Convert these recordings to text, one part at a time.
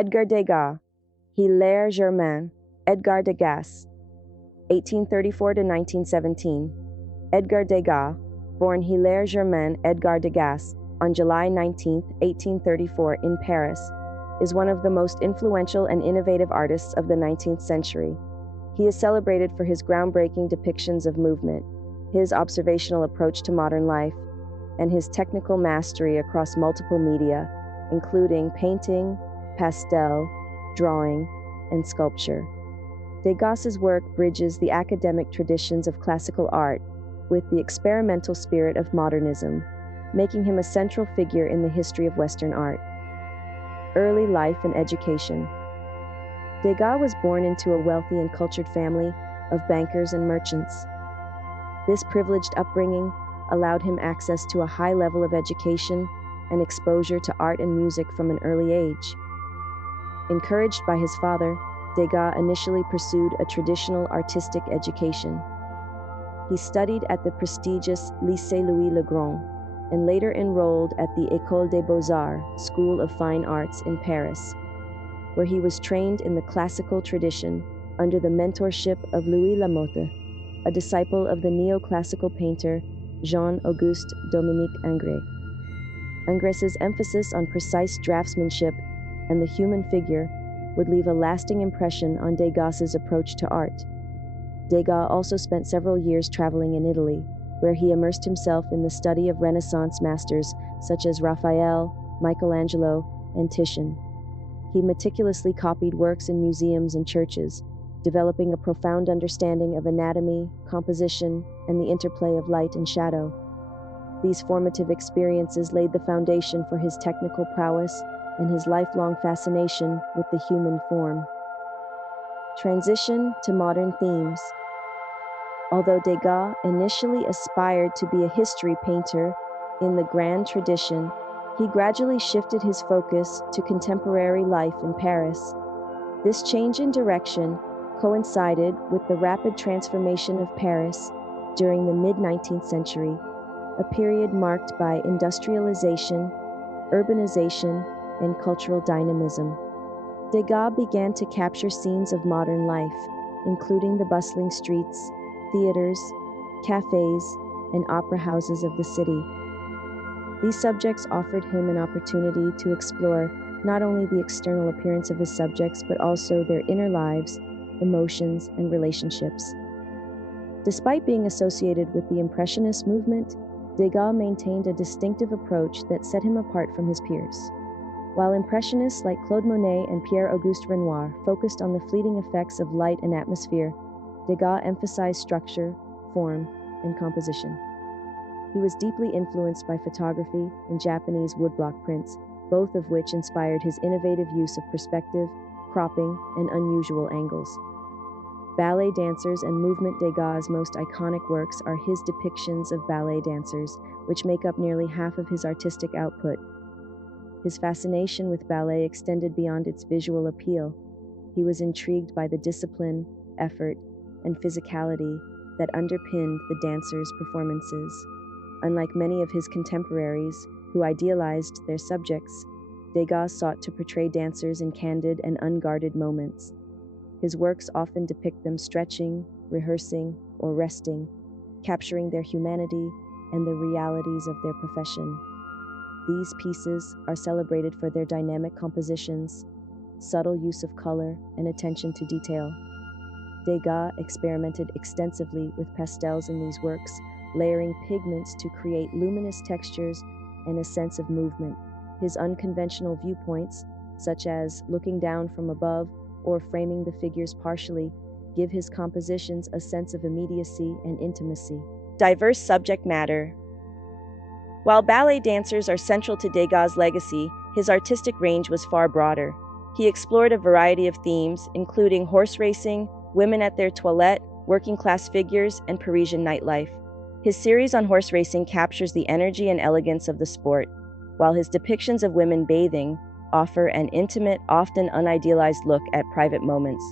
Edgar Degas, Hilaire Germain, Edgar Degas, 1834 to 1917. Edgar Degas, born Hilaire Germain Edgar Degas on July 19, 1834 in Paris, is one of the most influential and innovative artists of the 19th century. He is celebrated for his groundbreaking depictions of movement, his observational approach to modern life, and his technical mastery across multiple media, including painting, pastel, drawing, and sculpture. Degas's work bridges the academic traditions of classical art with the experimental spirit of modernism, making him a central figure in the history of Western art. Early life and education. Degas was born into a wealthy and cultured family of bankers and merchants. This privileged upbringing allowed him access to a high level of education and exposure to art and music from an early age. Encouraged by his father, Degas initially pursued a traditional artistic education. He studied at the prestigious Lycée Louis-le-Grand and later enrolled at the École des Beaux-Arts, School of Fine Arts in Paris, where he was trained in the classical tradition under the mentorship of Louis Lamotte, a disciple of the neoclassical painter Jean-Auguste Dominique Ingres. Ingres's emphasis on precise draftsmanship and the human figure would leave a lasting impression on Degas's approach to art. Degas also spent several years traveling in Italy, where he immersed himself in the study of Renaissance masters such as Raphael, Michelangelo, and Titian. He meticulously copied works in museums and churches, developing a profound understanding of anatomy, composition, and the interplay of light and shadow. These formative experiences laid the foundation for his technical prowess and his lifelong fascination with the human form. Transition to modern themes. Although Degas initially aspired to be a history painter in the grand tradition, he gradually shifted his focus to contemporary life in Paris. This change in direction coincided with the rapid transformation of Paris during the mid-19th century, a period marked by industrialization, urbanization, and cultural dynamism. Degas began to capture scenes of modern life, including the bustling streets, theaters, cafes, and opera houses of the city. These subjects offered him an opportunity to explore not only the external appearance of his subjects, but also their inner lives, emotions, and relationships. Despite being associated with the Impressionist movement, Degas maintained a distinctive approach that set him apart from his peers. While Impressionists like Claude Monet and Pierre-Auguste Renoir focused on the fleeting effects of light and atmosphere, Degas emphasized structure, form, and composition. He was deeply influenced by photography and Japanese woodblock prints, both of which inspired his innovative use of perspective, cropping, and unusual angles. Ballet dancers and movement. Degas' most iconic works are his depictions of ballet dancers, which make up nearly half of his artistic output. His fascination with ballet extended beyond its visual appeal. He was intrigued by the discipline, effort, and physicality that underpinned the dancers' performances. Unlike many of his contemporaries, who idealized their subjects, Degas sought to portray dancers in candid and unguarded moments. His works often depict them stretching, rehearsing, or resting, capturing their humanity and the realities of their profession. These pieces are celebrated for their dynamic compositions, subtle use of color, and attention to detail. Degas experimented extensively with pastels in these works, layering pigments to create luminous textures and a sense of movement. His unconventional viewpoints, such as looking down from above or framing the figures partially, give his compositions a sense of immediacy and intimacy. Diverse subject matter. While ballet dancers are central to Degas' legacy, his artistic range was far broader. He explored a variety of themes, including horse racing, women at their toilette, working-class figures, and Parisian nightlife. His series on horse racing captures the energy and elegance of the sport, while his depictions of women bathing offer an intimate, often unidealized look at private moments.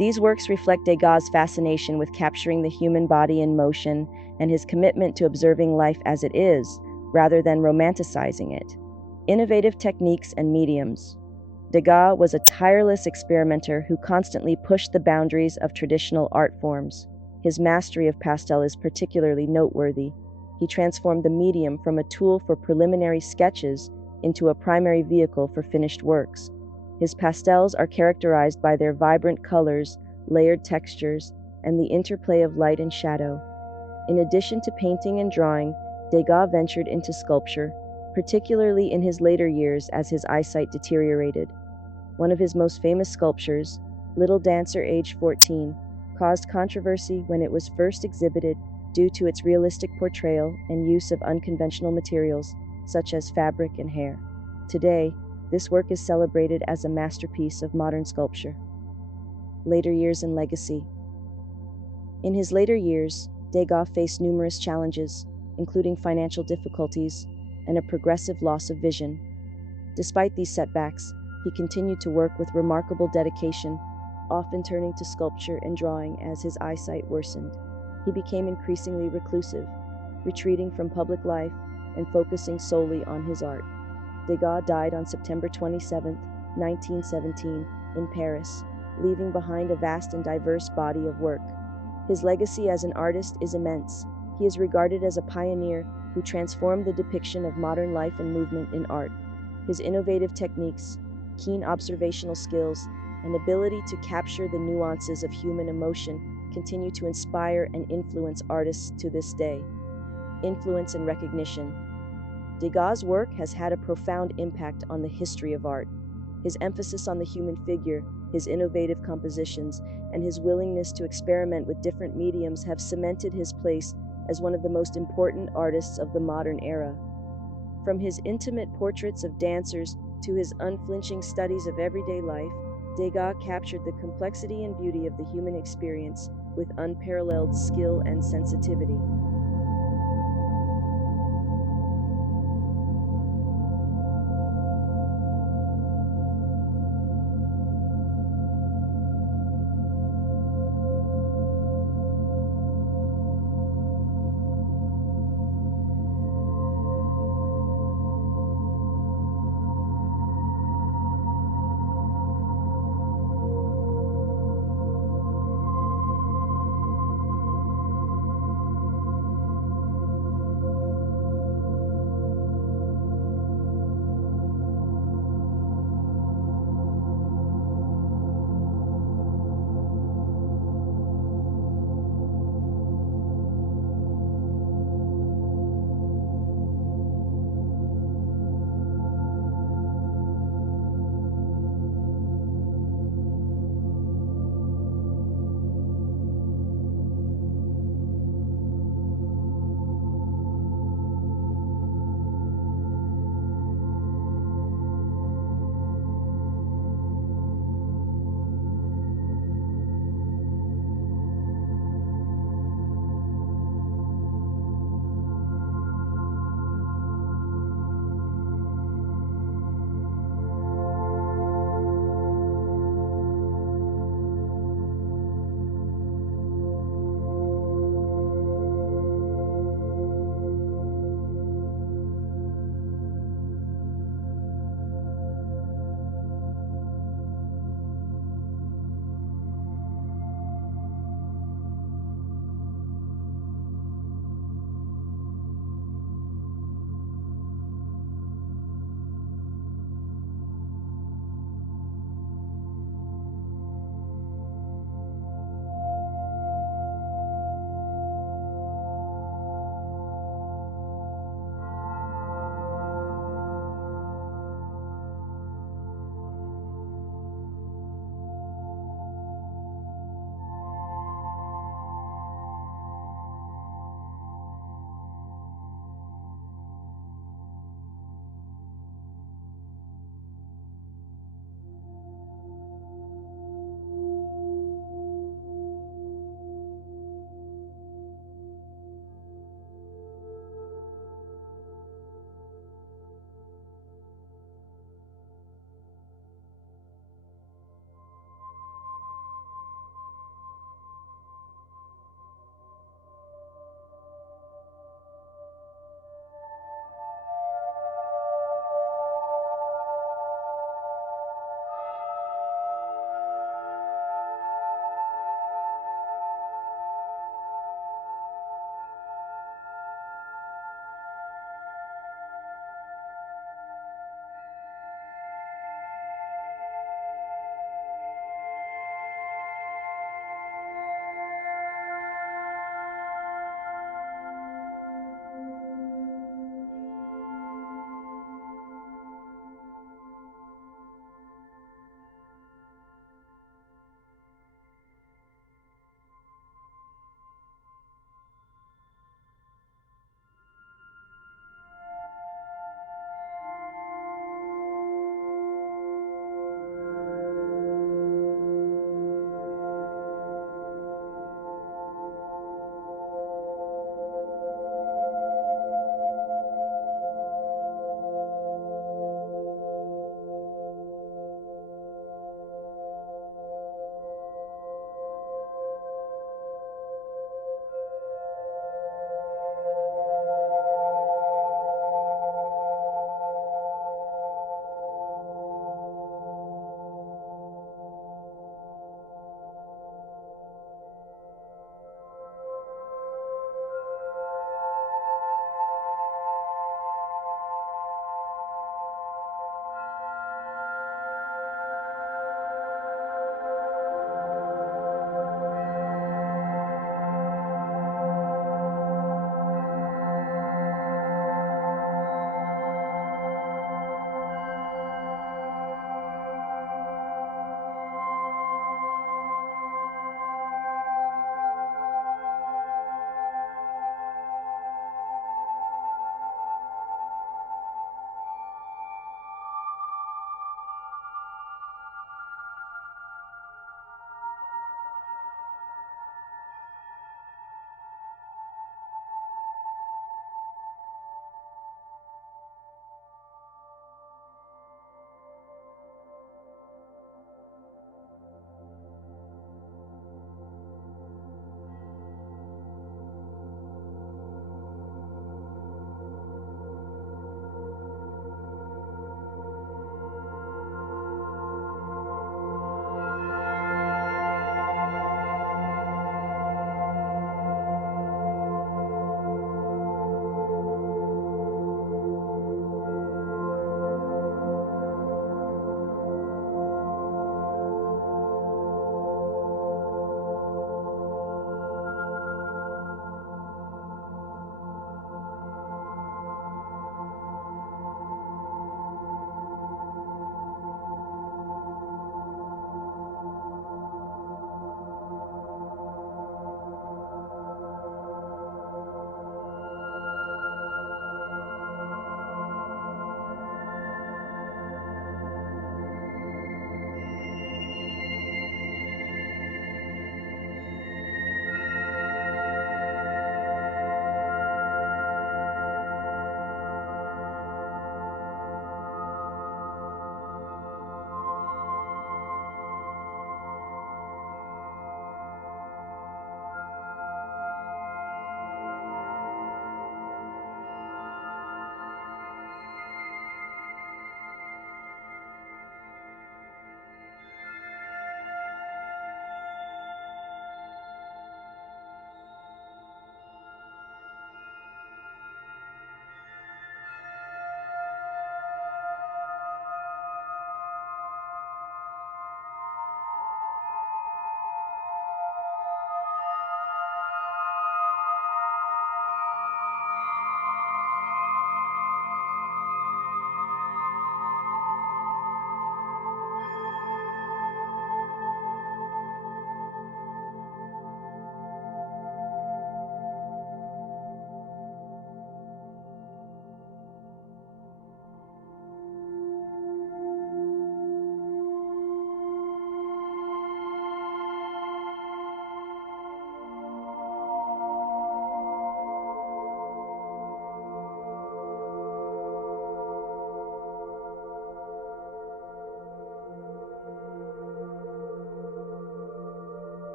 These works reflect Degas' fascination with capturing the human body in motion and his commitment to observing life as it is, rather than romanticizing it. Innovative techniques and mediums. Degas was a tireless experimenter who constantly pushed the boundaries of traditional art forms. His mastery of pastel is particularly noteworthy. He transformed the medium from a tool for preliminary sketches into a primary vehicle for finished works. His pastels are characterized by their vibrant colors, layered textures, and the interplay of light and shadow. In addition to painting and drawing, Degas ventured into sculpture, particularly in his later years as his eyesight deteriorated. One of his most famous sculptures, Little Dancer aged 14, caused controversy when it was first exhibited due to its realistic portrayal and use of unconventional materials, such as fabric and hair. Today, this work is celebrated as a masterpiece of modern sculpture. Later years and legacy. In his later years, Degas faced numerous challenges, including financial difficulties and a progressive loss of vision. Despite these setbacks, he continued to work with remarkable dedication, often turning to sculpture and drawing as his eyesight worsened. He became increasingly reclusive, retreating from public life and focusing solely on his art. Degas died on September 27, 1917, in Paris, leaving behind a vast and diverse body of work. His legacy as an artist is immense. He is regarded as a pioneer who transformed the depiction of modern life and movement in art. His innovative techniques, keen observational skills, and ability to capture the nuances of human emotion continue to inspire and influence artists to this day. Influence and recognition. Degas' work has had a profound impact on the history of art. His emphasis on the human figure, his innovative compositions, and his willingness to experiment with different mediums have cemented his place as one of the most important artists of the modern era. From his intimate portraits of dancers to his unflinching studies of everyday life, Degas captured the complexity and beauty of the human experience with unparalleled skill and sensitivity.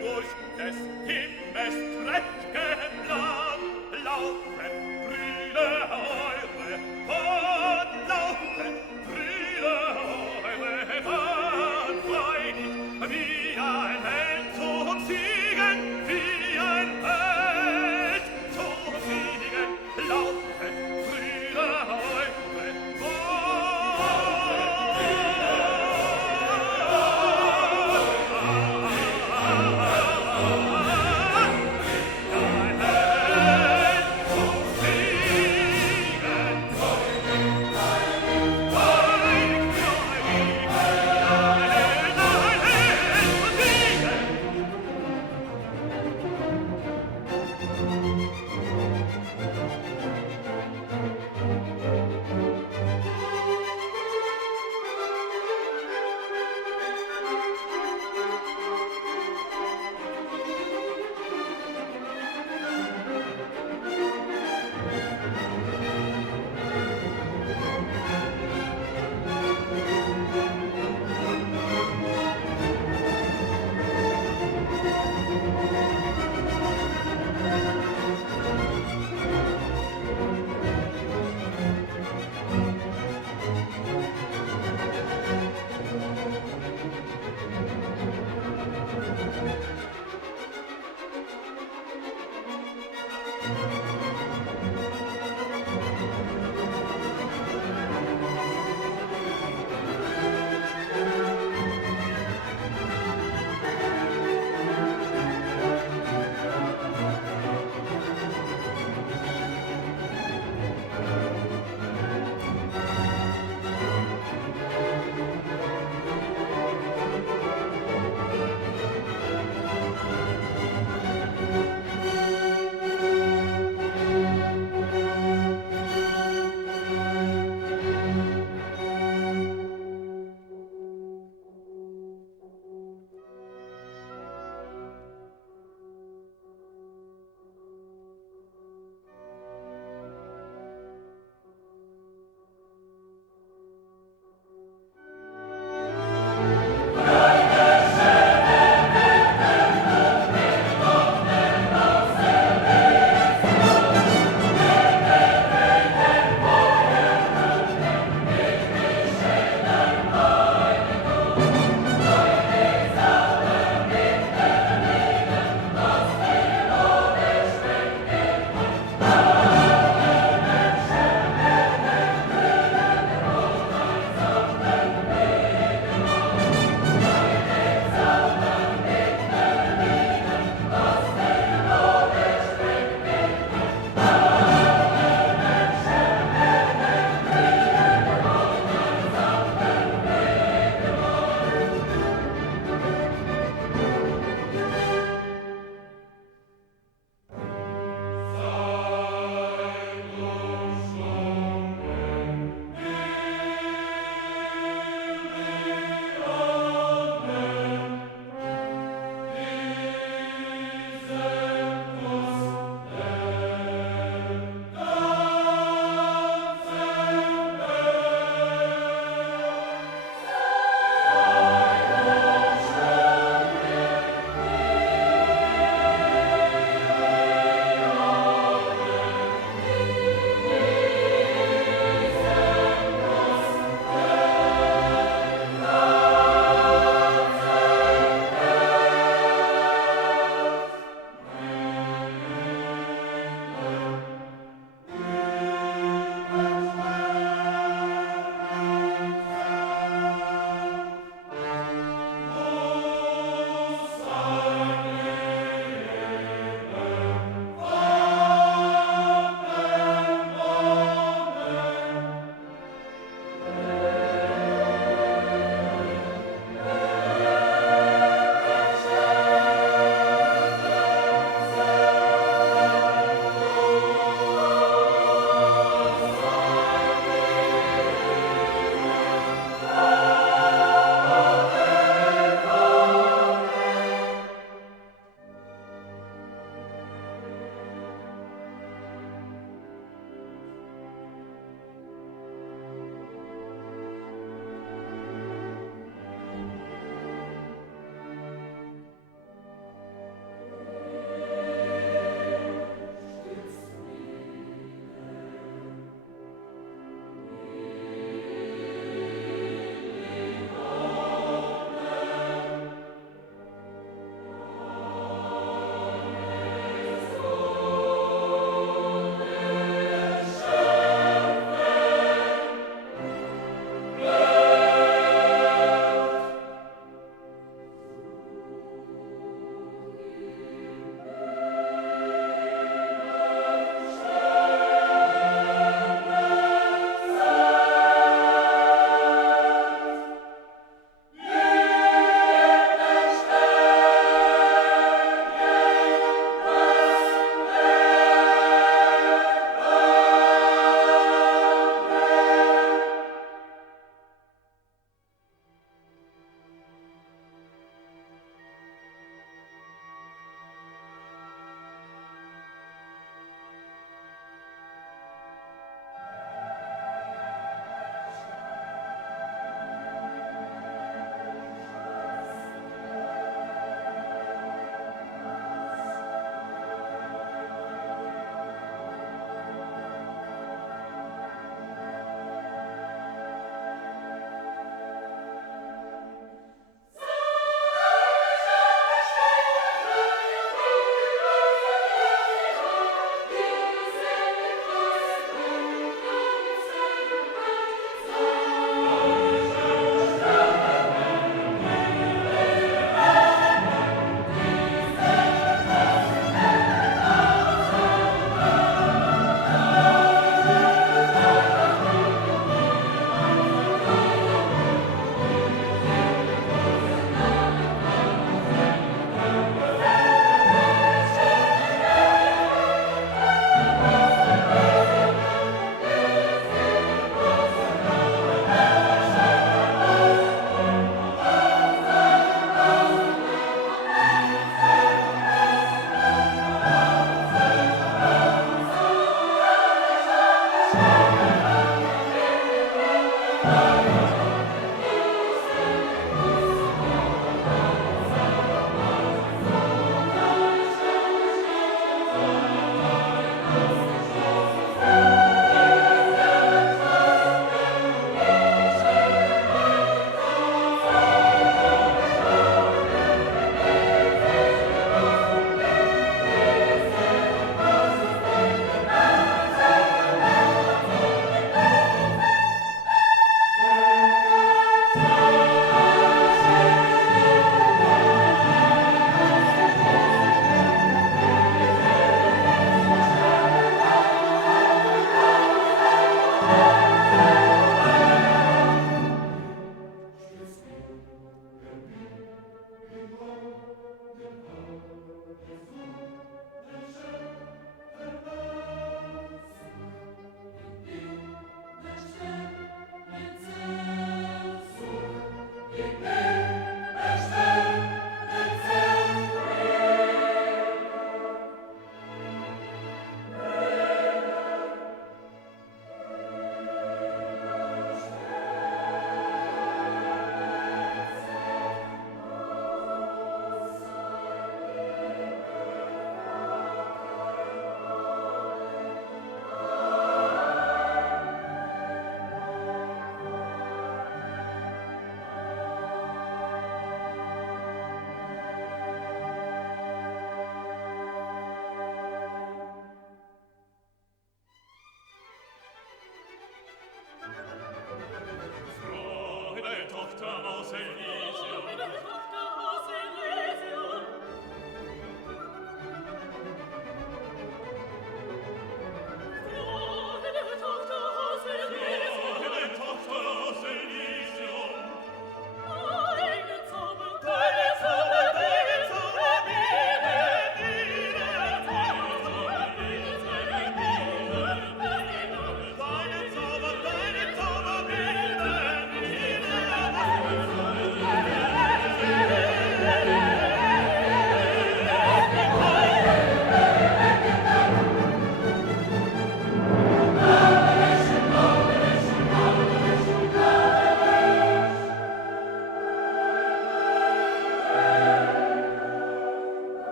durch des Himmels prächtigen Land laufend